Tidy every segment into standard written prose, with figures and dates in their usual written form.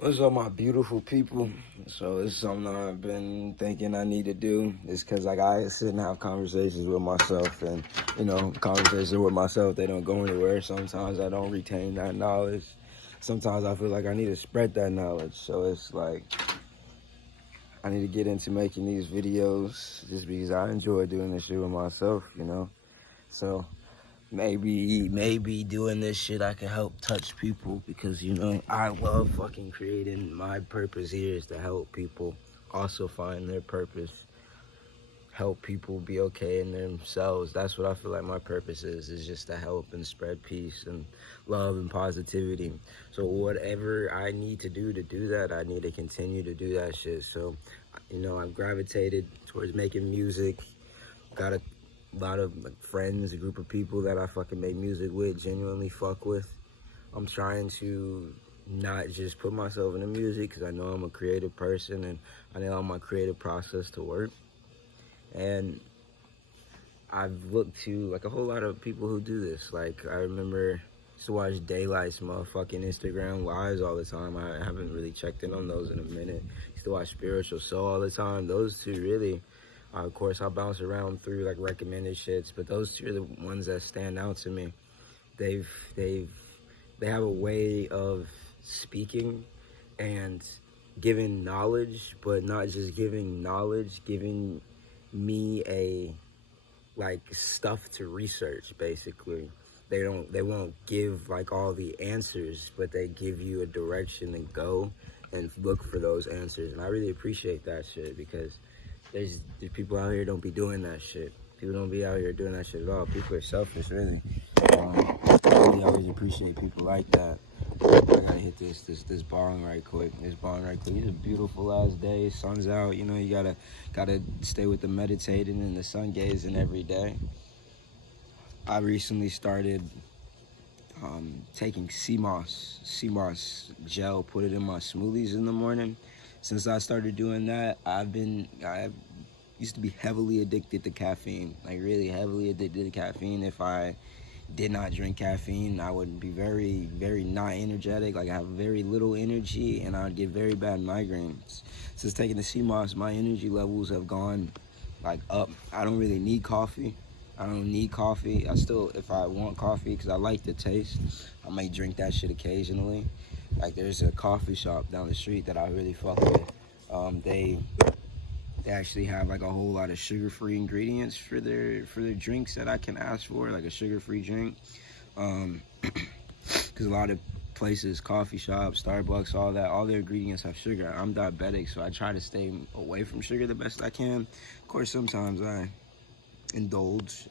What's up, my beautiful people? So it's something I've been thinking I need to do. It's because like I sit and have conversations with myself, and conversations with myself, they don't go anywhere. Sometimes I don't retain that knowledge. Sometimes I feel like I need to spread that knowledge. So it's like I need to get into making these videos just because I enjoy doing this shit with myself. So maybe doing this shit I can help touch people because I love fucking creating. My purpose here is to help people also find their purpose, help people be okay in themselves. That's what I feel like my purpose is just to help and spread peace and love and positivity. So whatever I need to do that, I need to continue to do that shit. So I've gravitated towards making music. Got a lot of friends, a group of people that I fucking make music with, genuinely fuck with. I'm trying to not just put myself in the music because I know I'm a creative person and I know my creative process to work. And I've looked to like a whole lot of people who do this. Like I remember used to watch Daylight's motherfucking Instagram lives all the time. I haven't really checked in on those in a minute. Used to watch Spiritual Soul all the time. Those two really. Of course, I'll bounce around through like recommended shits, but those two are the ones that stand out to me. They've they have a way of speaking and giving knowledge, but not just giving knowledge, giving me a like stuff to research basically. They won't give like all the answers, but they give you a direction to go and look for those answers. And I really appreciate that shit because there's people out here don't be doing that shit. People don't be out here doing that shit at all. People are selfish, really. I really always appreciate people like that. I gotta hit this bong right quick. This bong right quick. It's a beautiful ass day. Sun's out. You gotta stay with the meditating and the sun gazing every day. I recently started taking sea moss gel, put it in my smoothies in the morning. Since I started doing that, I used to be heavily addicted to caffeine, like really heavily addicted to caffeine. If I did not drink caffeine, I would be very, very not energetic. Like I have very little energy, and I would get very bad migraines. Since taking the sea moss, my energy levels have gone like up. I don't really need coffee. I don't need coffee. I still, if I want coffee, because I like the taste, I might drink that shit occasionally. Like there's a coffee shop down the street that I really fuck with. They actually have like a whole lot of sugar-free ingredients for their drinks that I can ask for, like a sugar-free drink. Because a lot of places, coffee shops, Starbucks, all their ingredients have sugar. I'm diabetic, so I try to stay away from sugar the best I can. Of course, sometimes I indulge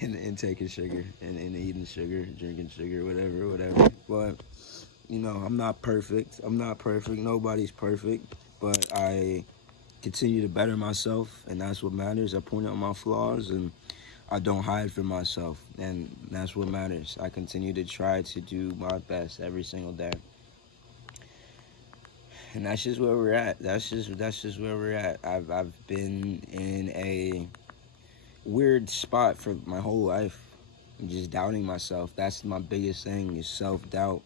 in taking sugar and eating sugar, drinking sugar, whatever. But I'm not perfect. Nobody's perfect. But I continue to better myself, and that's what matters. I point out my flaws, and I don't hide from myself, and that's what matters. I continue to try to do my best every single day, and that's just where we're at. That's just where we're at. I've been in a weird spot for my whole life. I'm just doubting myself. That's my biggest thing is self-doubt,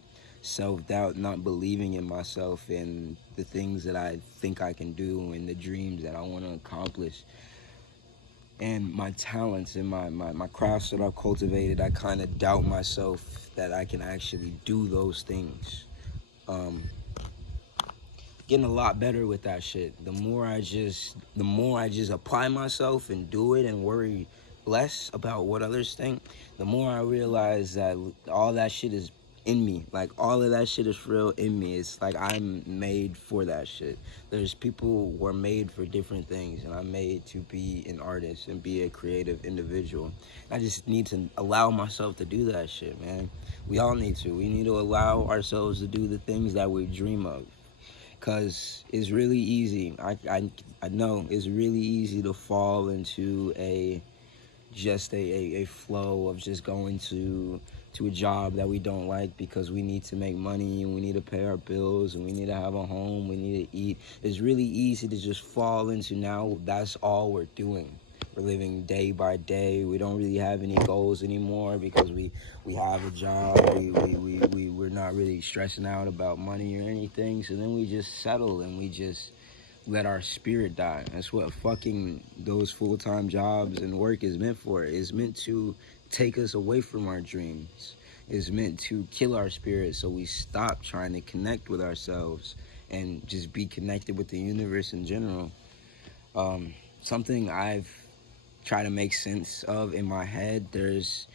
not believing in myself and the things that I think I can do and the dreams that I want to accomplish. And my talents and my crafts that I've cultivated, I kind of doubt myself that I can actually do those things. Getting a lot better with that shit. The more I just apply myself and do it and worry less about what others think, the more I realize that all that shit is in me. Like all of that shit is real in me. It's like I'm made for that shit. There's people who are made for different things, and I'm made to be an artist and be a creative individual. I just need to allow myself to do that shit, man. We all need to. We need to allow ourselves to do the things that we dream of. Cause it's really easy. I know it's really easy to fall into a flow of just going to a job that we don't like because we need to make money and we need to pay our bills and we need to have a home, we need to eat. It's really easy to just fall into now that's all we're doing. We're living day by day. We don't really have any goals anymore because we have a job. We're not really stressing out about money or anything. So then we just settle and we just let our spirit die. That's what fucking those full-time jobs and work is meant for. It's meant to take us away from our dreams. It's meant to kill our spirit so we stop trying to connect with ourselves and just be connected with the universe in general. Something I've tried to make sense of in my head, there's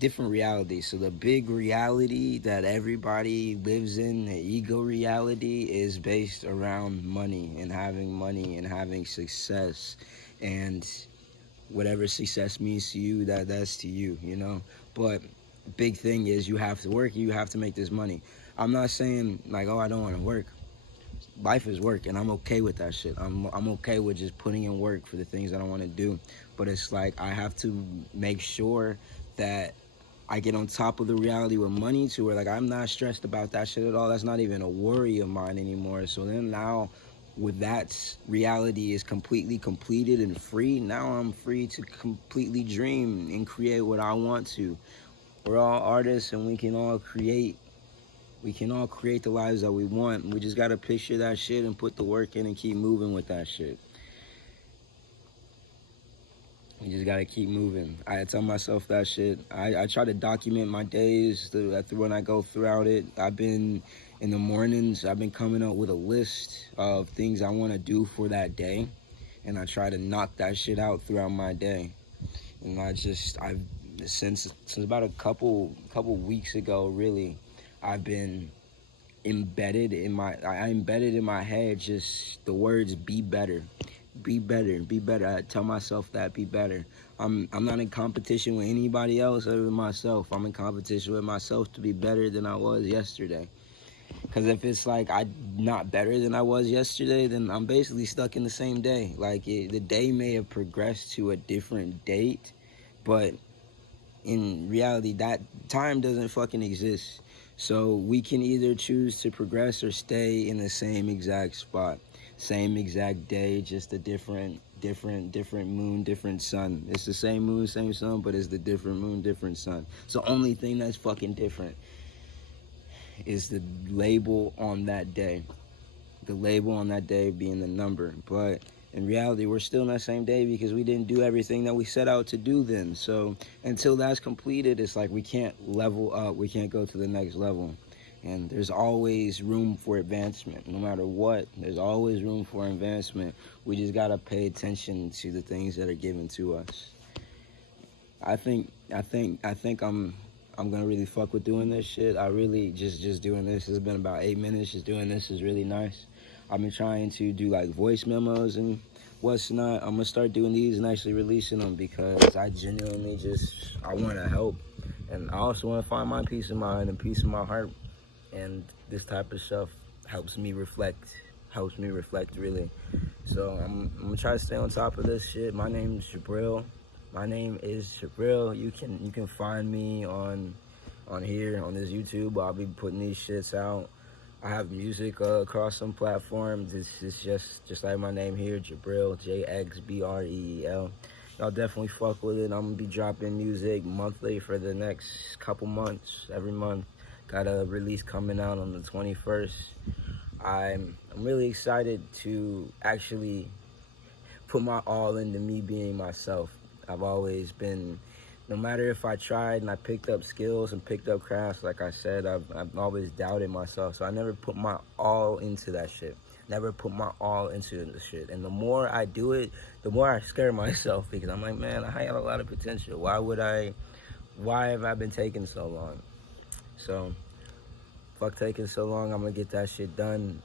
different realities. So the big reality that everybody lives in, the ego reality, is based around money and having success, and whatever success means to you, that's to you, you know. But big thing is you have to work, you have to make this money. I'm not saying like, oh, I don't want to work. Life is work, and I'm okay with that shit. I'm okay with just putting in work for the things that I want to do. But it's like I have to make sure that I get on top of the reality with money to where like I'm not stressed about that shit at all. That's not even a worry of mine anymore. So then now with that reality is completely completed and free, now I'm free to completely dream and create what I want to. We're all artists and we can all create the lives that we want. We just gotta picture that shit and put the work in and keep moving with that shit. You just gotta keep moving. I tell myself that shit. I try to document my days when I go throughout it. I've been, in the mornings, I've been coming up with a list of things I want to do for that day. And I try to knock that shit out throughout my day. And I've since about a couple weeks ago, really, I've been embedded in my head just the words be better. Be better, be better. I tell myself that, be better. I'm not in competition with anybody else other than myself. I'm in competition with myself to be better than I was yesterday. Because if it's like I'm not better than I was yesterday, then I'm basically stuck in the same day. Like the day may have progressed to a different date, but in reality, that time doesn't fucking exist. So we can either choose to progress or stay in the same exact spot. Same exact day, just a different moon, different sun. It's the same moon, same sun, but it's the different moon, different sun. So only thing that's fucking different is the label on that day. The label on that day being the number. But in reality, we're still in that same day because we didn't do everything that we set out to do then. So until that's completed, it's like we can't level up. We can't go to the next level. And there's always room for advancement. No matter what, there's always room for advancement. We just gotta pay attention to the things that are given to us. I think I'm gonna really fuck with doing this shit. I really just doing this. It's been about 8 minutes. Just doing this is really nice. I've been trying to do like voice memos and what's not. I'm gonna start doing these and actually releasing them because I genuinely I want to help, and I also want to find my peace of mind and peace of my heart. And this type of stuff helps me reflect really. So I'm gonna try to stay on top of this shit. My name is Jabril. You can find me on here on this YouTube. I'll be putting these shits out. I have music across some platforms. It's just like my name here, Jabril, JXBREEL. Y'all definitely fuck with it. I'm gonna be dropping music monthly for the next couple months, every month. Got a release coming out on the 21st. I'm really excited to actually put my all into me being myself. I've always been, no matter if I tried and I picked up skills and picked up crafts, like I said, I've always doubted myself. So I never put my all into that shit. Never put my all into the shit. And the more I do it, the more I scare myself because I'm like, man, I have a lot of potential. Why have I been taking so long? So, fuck taking so long. I'm gonna get that shit done.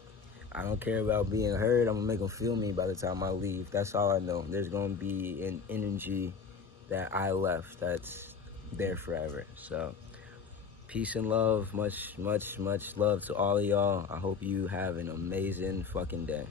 I don't care about being heard. I'm gonna make them feel me by the time I leave. That's all I know. There's gonna be an energy that I left that's there forever. So, peace and love. Much love to all of y'all. I hope you have an amazing fucking day.